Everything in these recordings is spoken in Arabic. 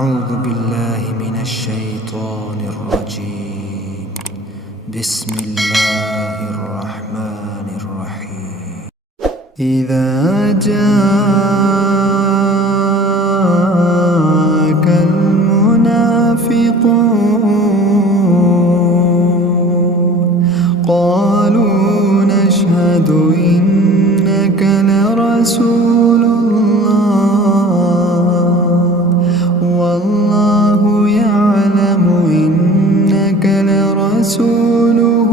أعوذ بالله من الشيطان الرجيم. بسم الله الرحمن الرحيم. إذا جاءك المنافقون قالوا نشهد إنك لرسول والله يعلم إنك لرسوله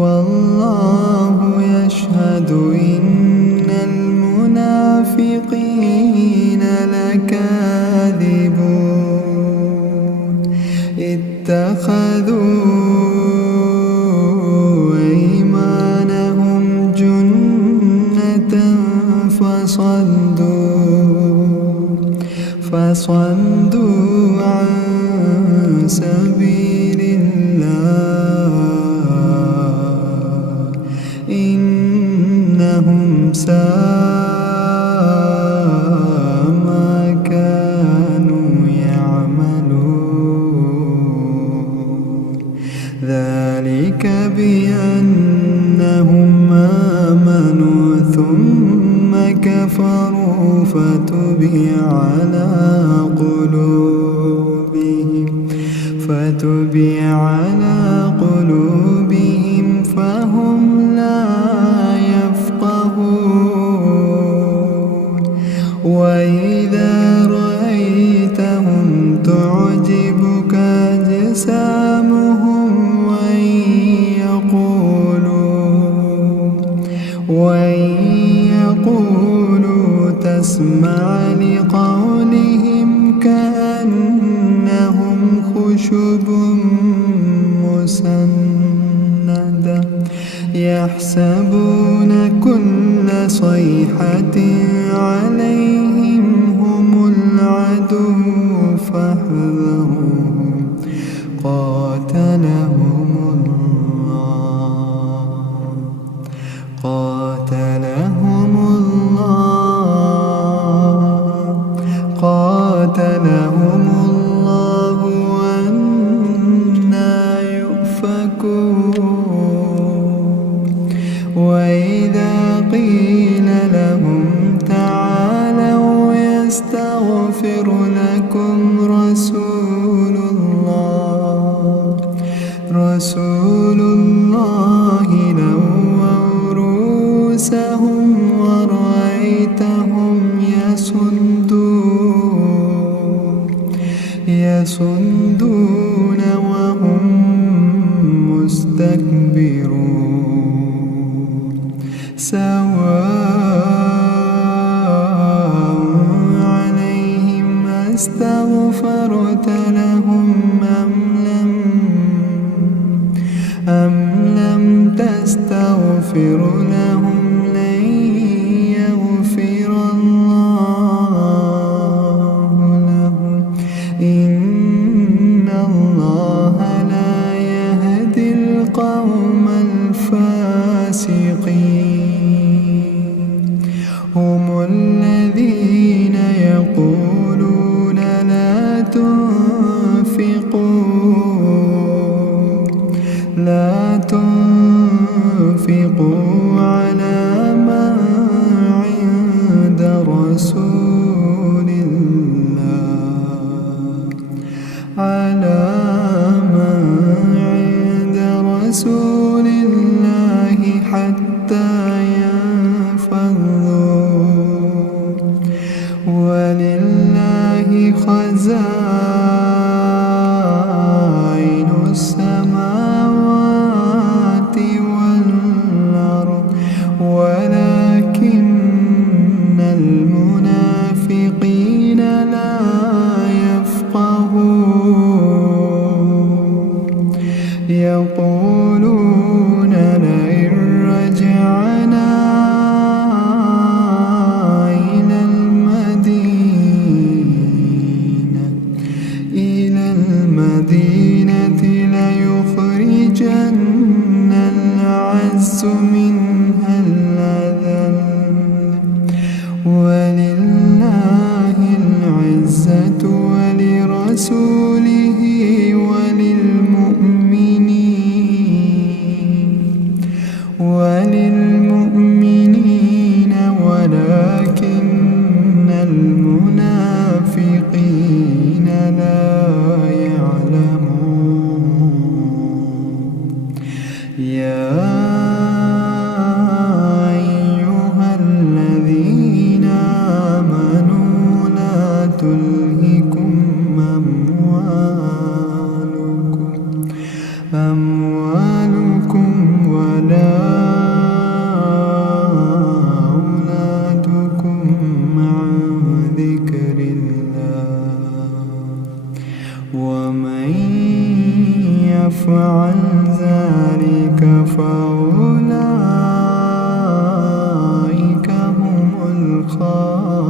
والله يشهد إن المنافقين لكاذبون. اتخذوا أيمانهم جنة فصدوا عن سبيل الله إنهم ساء ما كانوا يعملون. ذلك بأنهم آمنوا ثم كفروا فتبع على قلوبهم فهم لا يفقهون. وإذا رأيتهم تعجبك أجسامهم وإن يقولوا تسمع لقولهم كأنهم خشب مسندة يحسبون كل صيحة عليهم هم العدو فاحذرهم قاتلهم الله وأنى يؤفكون. وإذا قيل لهم تعالوا يستغفر لكم رسول الله لووا رؤوسهم ورأيتهم يصدون وهم مستكبرون. سواء عليهم أستغفرت لهم أم لم تستغفر لهم لن يغفر الله لهم إن الله لا يهدي القوم الفاسقين. هم الذين يقولون لا تنفقوا على من عند رسول الله حتى ينفضوا. ولله خزائن السماوات والأرض ولكن المنافقين ولله العزة ولرسوله وللمؤمنين ولكن المنافقين لا يعلمون. يا أيها الذين آمنوا لا تلهكم أموالكم ولا أولادكم عن ذكر الله، ومن يفعل ذلك فأولئك هم الخاسرون.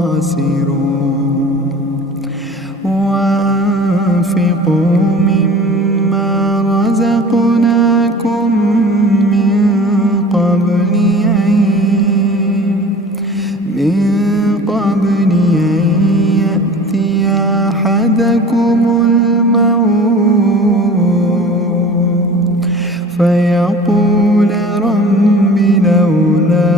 وأنفقوا مما رزقناكم من قبل أن يأتي أحدكم الموت فيقول رب لولا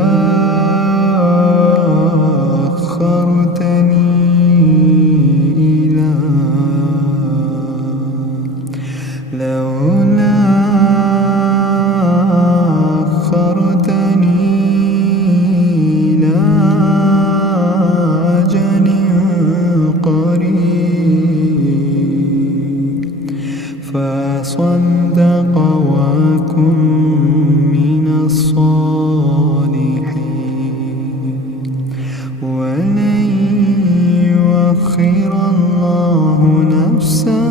أخرتني إلى أجل قريب فصدق وكن من الصالحين، ولن يؤخر الله نفسا